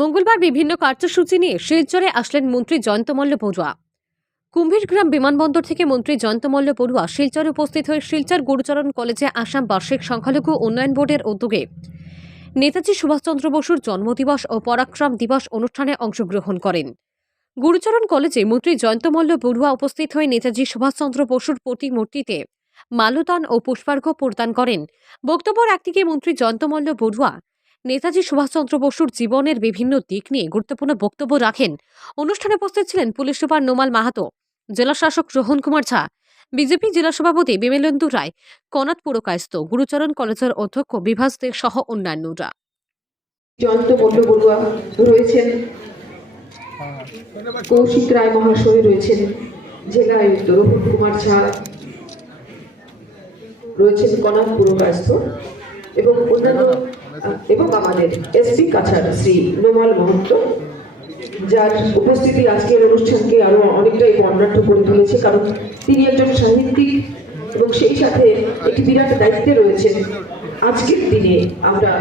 মঙ্গলবার বিভিন্ন কার্যসূচি নিয়ে শিলচরে আসলেন মন্ত্রী জয়ন্তমল্ল বড়ুয়া। কুম্ভীরগ্রাম বিমানবন্দর থেকে মন্ত্রী জয়ন্তমল্ল বড়ুয়া শিলচরে উপস্থিত হয়ে শিলচর গুরুচরণ কলেজে আসাম বার্ষিক সংখ্যালঘু উন্নয়ন বোর্ডের উদ্যোগে নেতাজি সুভাষচন্দ্র বসুর জন্মদিবস ও পরাক্রম দিবস অনুষ্ঠানে অংশগ্রহণ করেন। গুরুচরণ কলেজে মন্ত্রী জয়ন্তমল্ল বড়ুয়া উপস্থিত হয়ে নেতাজি সুভাষচন্দ্র বসুর প্রতিমূর্তিতে মাল্যদান ও পুষ্পার্ঘ্য প্রদান করেন। বক্তব্যের একদিকে মন্ত্রী জয়ন্তমল্ল বড়ুয়া নেতাজি সুভাষচন্দ্র বসুর জীবনের বিভিন্ন দিক নিয়ে গুরুত্বপূর্ণ বক্তব্য রাখেন। অনুষ্ঠানে উপস্থিত ছিলেন পুলিশ সুপার নোমাল মাহাতো, জেলা শাসক রোহন কুমার ঝা, বিজেপি জেলা সভাপতি বিমলেন্দু রায়, কনাথ পুরকায়স্থ, গুরুচরণ কলেজের অধ্যক্ষ বিভাস দে সহ অন্যান্যরা। জয়ন্তমল্ল বড়ুয়া রয়েছেন, কৌশিক রায় মহাশয় রয়েছেন, জেলা আয়ুক্ত রোহন কুমার ঝা রয়েছেন, কনাথ পুরকায়স্থ এবং অন্যান্য এবং আমাদের এসপি কাছাড় শ্রী নোমাল মাহাতো, যার উপস্থিতি আজকের অনুষ্ঠানকে আরো অনেকটাই বর্ণাঢ্য করে তুলেছে, কারণ তিনি একজন সাহিত্যিক এবং সেই সাথে একটি বিরাট দায়িত্বে রয়েছেন। আজকের দিনে আমরা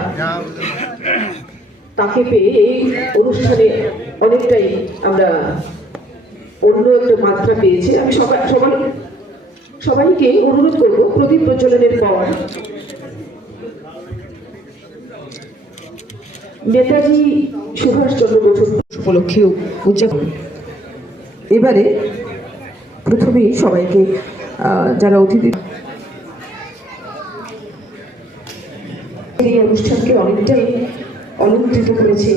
তাকে পেয়ে এই অনুষ্ঠানে অনেকটাই আমরা অন্য একটা মাত্রা পেয়েছি। আমি সবাইকে অনুরোধ করব প্রদীপ প্রজ্বলনের পর নেতাজি সুভাষচন্দ্র বসু উপলক্ষে উদযাপন। এবারে প্রথমেই সবাইকে যারা অতিথি এই অনুষ্ঠানকে অনেকটাই অলঙ্কৃত করেছে।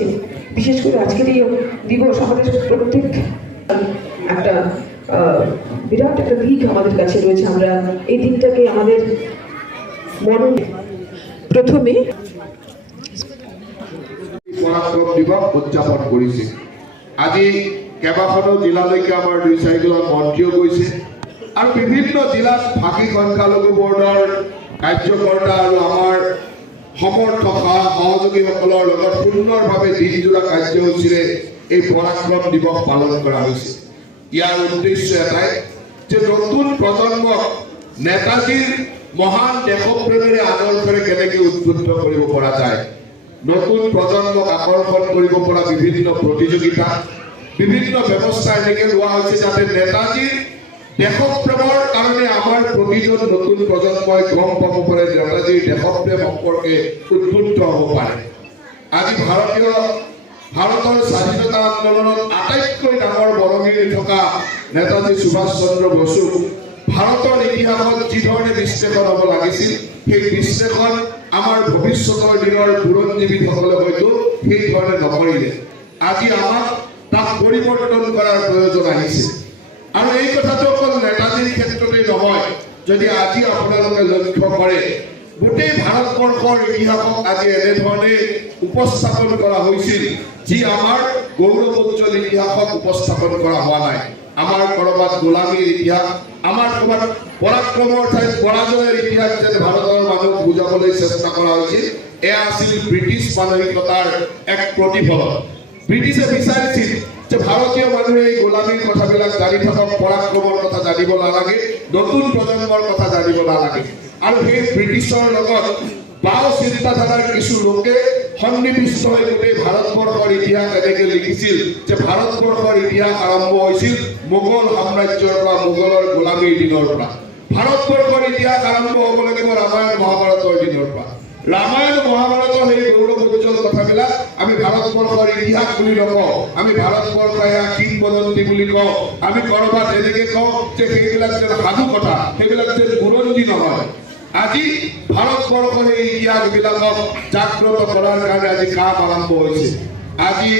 বিশেষ করে আজকের এই দিবস আমাদের প্রত্যেক একটা বিরাট একটা দিক আমাদের কাছে রয়েছে। আমরা এই দিনটাকে আমাদের মরণ প্রথমে পরাক্রম দিবস উদযাপন কৰিছে। আজি কেইবাখনো জিলালৈকে আমাৰ 2-4 জন মন্ত্ৰীও গৈছে আৰু বিভিন্ন জিলাত ভাষী সংখ্যালঘু বৰ্ডৰ কাৰ্যকৰ্তা আৰু আমাৰ সমৰ্থক সহযোগীসকলৰ লগত সুন্দৰভাৱে দিনজোৰা কাৰ্যসূচীৰে এই পৰাক্ৰম দিৱস পালন কৰা হৈছে। ইয়াৰ উদ্দেশ্য এটাই যে নতুন প্ৰজন্মক নেতাজীৰ মহান দেশপ্ৰেমেৰে আদৰ্শৰে কেনেকৈ উদ্বুদ্ধ কৰিব পৰা যায়, নতুন প্ৰজন্মক আকৰ্ষণ কৰিব পৰা বিভিন্ন প্ৰতিযোগিতা, বিভিন্ন ব্যৱস্থা এনেকৈ লোৱা হৈছে যাতে নেতাজীৰ দেশপ্ৰেমৰ কাৰণে আমাৰ প্ৰতিজন নতুন প্ৰজন্মই গম পাব পাৰে, নেতাজীৰ দেশপ্ৰেম সম্পৰ্কে উদ্বুদ্ধ হ'ব পাৰে। আজি ভাৰতৰ স্বাধীনতা আন্দোলনত আটাইতকৈ ডাঙৰ বৰঙণি থকা নেতাজী সুভাষ চন্দ্ৰ বসুক ভাৰতৰ ইতিহাসত যিধৰণে বিশ্লেষণ হ'ব লাগিছিল, সেই বিশ্লেষণ আমাৰ ভৱিষ্যতৰ দিনৰ বুৰঞ্জীবিদসকলে হয়তো সেইধৰণে নকৰিলে। আজি আমাক তাক পৰিৱৰ্তন কৰাৰ প্ৰয়োজন আহিছে। আৰু এই কথাটো অকল নেতাজীৰ ক্ষেত্ৰতে নহয়, যদি আজি আপোনালোকে লক্ষ্য কৰে গোটেই ভাৰতবৰ্ষৰ ইতিহাসক আজি এনেধৰণে উপস্থাপন কৰা হৈছিল যি আমাৰ গৌৰৱোজ্জ্বল ইতিহাসক উপস্থাপন কৰা হোৱা নাই। আমাৰ ক'ৰবাত গোলামীৰ ইতিহাস, আমাৰ ক'ৰবাত পৰাক্ৰমৰ ঠাইত পৰাজয়ৰ ইতিহাস যেনে ভাৰতৰ মানুহক বুজাবলৈ চেষ্টা কৰা হৈছিল, এয়া আছিল ব্ৰিটিছ মানসিকতাৰ এক প্ৰতিফলন। ব্ৰিটিছে বিচাৰিছিল যে ভাৰতীয় মানুহে এই গোলামীৰ কথাবিলাক জানি থাকক, পৰাক্ৰমৰ কথা জানিব নালাগে, নতুন প্ৰজন্মৰ কথা জানিব নালাগে। আৰু সেই ব্ৰিটিছৰ লগত বাও চিন্তাধাৰাৰ কিছু লোকে সন্নিৱিষ্ট হৈ গোটেই ভাৰতবৰ্ষৰ ইতিহাস এনেকৈ লিখিছিল যে ভাৰতবৰ্ষৰ ইতিহাস আৰম্ভ হৈছিল মোগল সাম্ৰাজ্যৰ পৰা, মোগলৰ গোলামীৰ দিনৰ পৰা। ভাৰতবৰ্ষৰ ইতিহাস আৰম্ভ হ'ব লাগিব ৰামায়ণ মহাভাৰতৰ দিনৰ পৰা। ৰামায়ণ মহাভাৰতৰ সেই গৌৰৱোজ্জ্বল কথাবিলাক আমি ভাৰতবৰ্ষৰ ইতিহাস বুলি নকওঁ, আমি ভাৰতবৰ্ষৰ এয়া কিংবদন্তি বুলি কওঁ। আমি ক'ৰবাত এনেকৈ কওঁ যে সেইবিলাক যেন সাধু কথা, সেইবিলাক যেন বুৰঞ্জী নহয়। আজি ভাৰতবৰ্ষৰ এই ইতিহাসবিলাকক জাগ্ৰত কৰাৰ কাৰণে আজি কাম আৰম্ভ হৈছে। আজি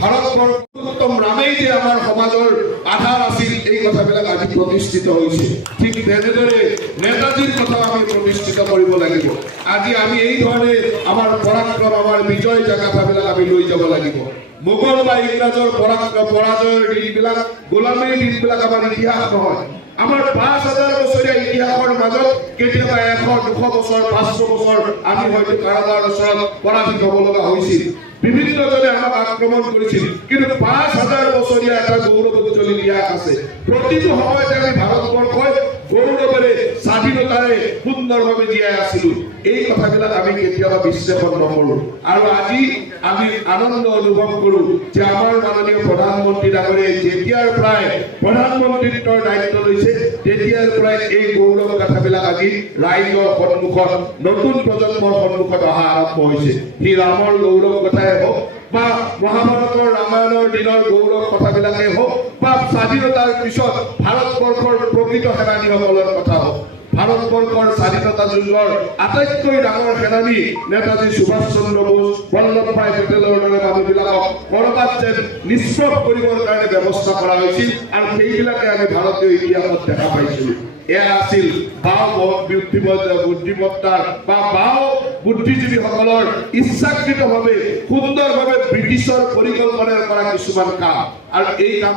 ভাৰতবৰ্ষোত্তম ৰামেই যে আমাৰ সমাজৰ আধাৰ আছিল, এই কথাবিলাক আজি প্ৰতিষ্ঠিত হৈছে। ঠিক তেনেদৰে নেতাজীৰ কথাও আমি প্ৰতিষ্ঠিত কৰিব লাগিব। আজি আমি এই ধৰণে আমাৰ পৰাক্ৰম, আমাৰ বিজয় কথাবিলাক আমি লৈ যাব লাগিব। মোগল বা ইংৰাজৰ পৰাজয়ৰ দিনবিলাক, গোলামীৰ দিনবিলাক আমাৰ ইতিহাস নহয়। আমাৰ ৫,০০০ বছৰীয়া ইতিহাসৰ মাজত কেতিয়াবা ১০০-২০০ বছৰ, ৫০০ বছৰ আমি হয়তো কাৰোবাৰ ওচৰত পৰাজিত হ'ব লগা হৈছিল। বিভিন্নজনে আমাক আক্ৰমণ কৰিছিল, কিন্তু ৫,০০০ বছৰীয়া এটা গৌৰৱোজ্জ্বল ইতিহাস আছে। প্ৰতিটো সময়তে আমি ভাৰতবৰ্ষই গৌৰৱেৰে, স্বাধীনতাৰে সুন্দৰভাৱে জীয়াই আছিলো। এই কথাবিলাক আমি কেতিয়াবা বিশ্লেষণ নকৰোঁ আৰু আজি আমি আনন্দ অনুভৱ কৰোঁ যে আমাৰ মাননীয় প্ৰধানমন্ত্ৰী ডাঙৰীয়াই যেতিয়াৰ পৰাই প্ৰধানমন্ত্ৰীত্বৰ দায়িত্ব লৈছে তেতিয়াৰ পৰাই এই গৌৰৱ কথাবিলাক আজি ৰাইজৰ সন্মুখত নতুন প্ৰজন্মৰ সন্মুখত অহা আৰম্ভ হৈছে সি ৰামৰ গৌৰৱ কথাই হওক বা মহাভাৰতৰ ৰামায়ণৰ দিনৰ গৌৰৱ কথাবিলাকেই হওক বা স্বাধীনতাৰ পিছত ভাৰতবৰ্ষৰ প্ৰকৃত সেনানীসকলৰ কথা হওক ভাৰতবৰ্ষৰ স্বাধীনতা যুদ্ধৰ আটাইতকৈ ডাঙৰ সেনানী নেতাজী সুভাষ চন্দ্ৰ বোস বল্লভ ভাই পেটেলৰ দৰে মানুহবিলাকক কৰবাত যেন নিষ্প্ৰভ কৰিবৰ কাৰণে ব্যৱস্থা কৰা হৈছিল আৰু সেইবিলাকে আমি ভাৰতীয় ইতিহাসত দেখা পাইছিলোঁ এয়া আছিল বাও বুদ্ধিমত্তাৰ বা বাও বুদ্ধিজীৱীসকলৰ ইচ্ছাকৃতভাৱে সুন্দৰভাৱে ব্ৰিটিছৰ পৰিকল্পনাৰ কৰা কিছুমান কাম আৰু এই কাম